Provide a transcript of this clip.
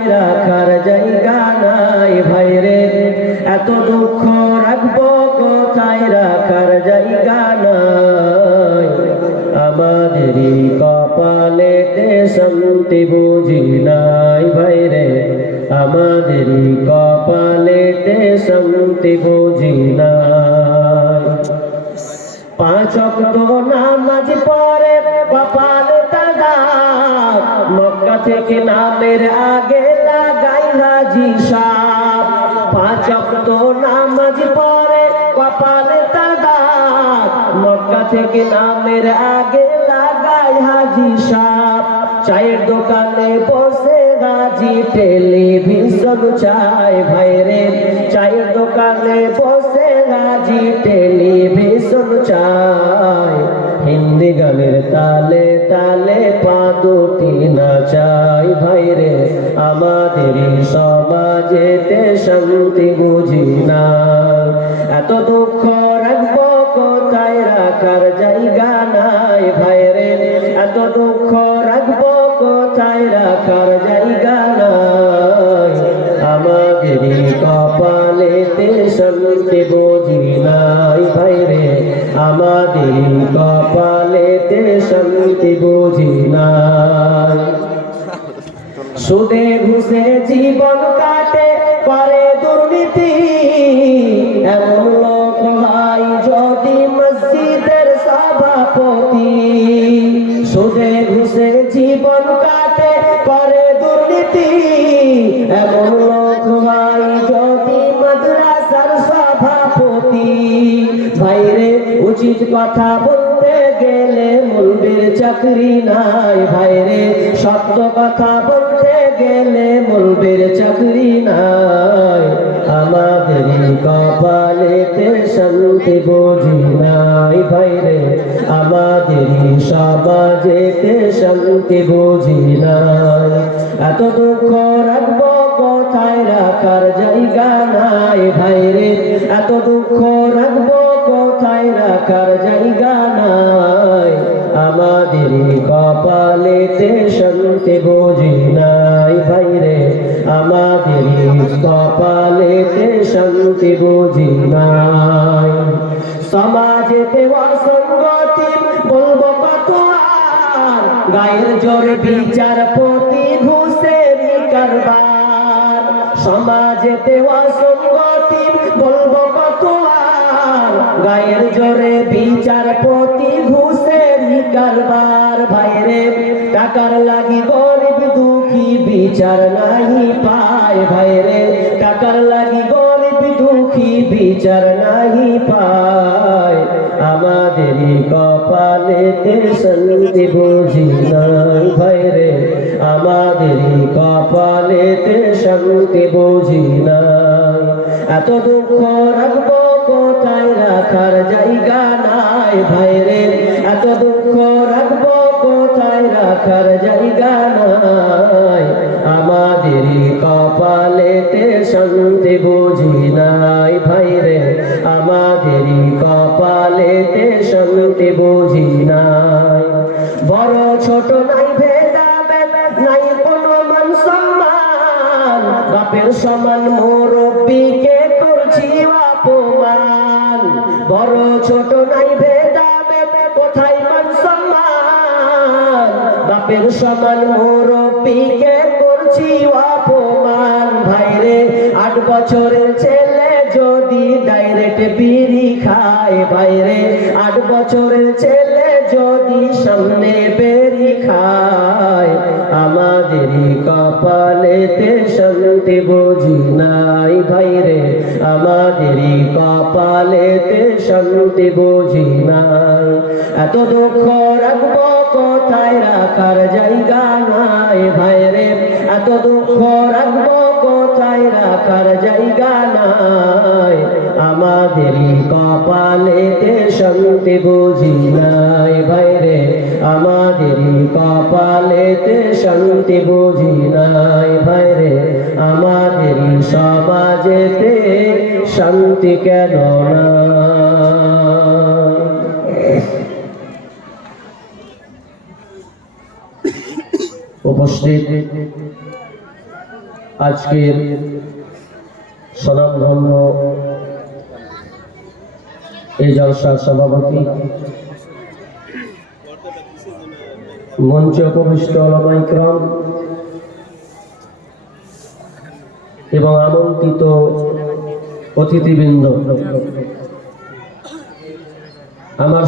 কোথায় রাখার জায়গা নাই ভাইরে, এত দুঃখ রাখবো কোথায় রাখার জায়গা নাই। আমাদেরই কপালেতে শান্তি বুঝি নাই ভাইরে, আমাদেরই কপালেতে শান্তি বুঝি নাই। পাঁচ ওয়াক্ত নামাজ পড়ে কপালে তার দাগ, মক্কা থেকে নামের আগে লাগাই হাজি সাহেব। পাঁচ ওয়াক্ত নামাজ পড়ে কপালে তার দাগ, মক্কা থেকে নামের আগে লাগাই হাজি সাহেব। চায়ের দোকানে বসে হাজি টেলিভিশন চায় ভাইরে, চায়ের দোকানে বসে হাজি টেলিভিশন চায়। হিন্দি গানের তালে তালে পা দুটি নাচাই ভাইরে, আমাদেরই সমাজেতে শান্তি বুঝি না। এত দুঃখ রাখবো কোথায় রাখার জায়গা নাই ভাইরে, এত দুঃখ রাখবো কোথায় রাখার জায়গা নাই। আমাদেরই কপালেতে শান্তি বুঝি নাই ভাইরে, আমাদেরই কপালেতে শান্তি বুঝি নাই। সুদে ঘুষে জীবন কাটে করে দুর্নীতি, এমন লোক হয় যদি মসজিদের সভাপতি। সুদে ঘুষে জীবন কাটে করে দুর্নীতি, এমন লোক হয় যদি মাদ্রাসার সভাপতি। ভাইরে উচিত কথা বলতে গেলে মুলবির চাকরি নাই ভাইরে, সত্য কথা বলতে গেলে মুলবির চাকরি নাই। আমাদেরই কপালেতে শান্তি বুঝি নাই ভাইরে, আমাদেরই সমাজেতে শান্তি বুঝি নাই। এত দুঃখ রাখবো কোথায় রাখার জায়গা নাই ভাইরে, এত দুঃখ রাখবো কোথায় রাখার জায়গা নাই। আমাদেরই কপালেতে শান্তি বুঝি নাই ভাইরে, আমাদেরই কপালেতে শান্তি বুঝি নাই। সমাজেতে অসঙ্গতি বলবো কত আর, গায়ের জোরে বিচারপতি ঘুষেরই কারবার। সমাজেতে অসঙ্গতি বলবো কত আর, গায়ের জোরে বিচারপতি ঘুষেরই কারবার। ভাইরে টাকার লাগি গরিব দুঃখী বিচার নাহি পায় ভাইরে, টাকার লাগি গরিব দুঃখী বিচার নাহি পায়। আমাদেরই কপালেতে শান্তি বুঝি নাই ভাইরে, আমাদেরই কপালেতে শান্তি বুঝি নাই। এত দুঃখ রাখবো কোথায় রাখার জায়গা নাই ভাইরে, এত দুঃখ রাখবো কোথায় রাখার জায়গা নাই। আমাদেরই কপালেতে শান্তি বুঝি নাই ভাইরে, আমাদেরই কপালেতে শান্তি বুঝি নাই। বড় ছোট নাই ভেদাভেদ, নাই কোনো মান সম্মান, বাপের সমান মুরব্বিকে করছি অপমান। বড় ছোট নাই ভেদাভেদ, কোথায় মান সম্মান, বাপের সমান মুরব্বিকে করছি অপমান। ভাইরে 8 বছরের ছেলে যদি ডাইরেক্ট বিড়ি খায় ভাইরে, 8 বছরের ছেলে যদি সামনে বেরি খায়। আমাদেরই কপালেতে শান্তি বুঝি নাই ভাইরে, আমাদেরই কপালেতে শান্তি বুঝি নাই। এত দুঃখ রাখবো কোথায় রাখার জায়গা নাই ভাইরে, এত দুঃখ রাখবো কোথায় রাখার জায়গা নাই। আমাদেরই কপালেতে শান্তি বুঝি নাই ভাইরে, আমাদেরই কপালেতে শান্তি বুঝি নাই ভাইরে, আমাদেরই সমাজেতে শান্তি কেন না। উপস্থিত আজকের স্বনামধন্য এই জলসার সভাপতি, মঞ্চে উপবিষ্ট ওলামা ইকরাম এবং আমন্ত্রিত অতিথিবৃন্দ, আমার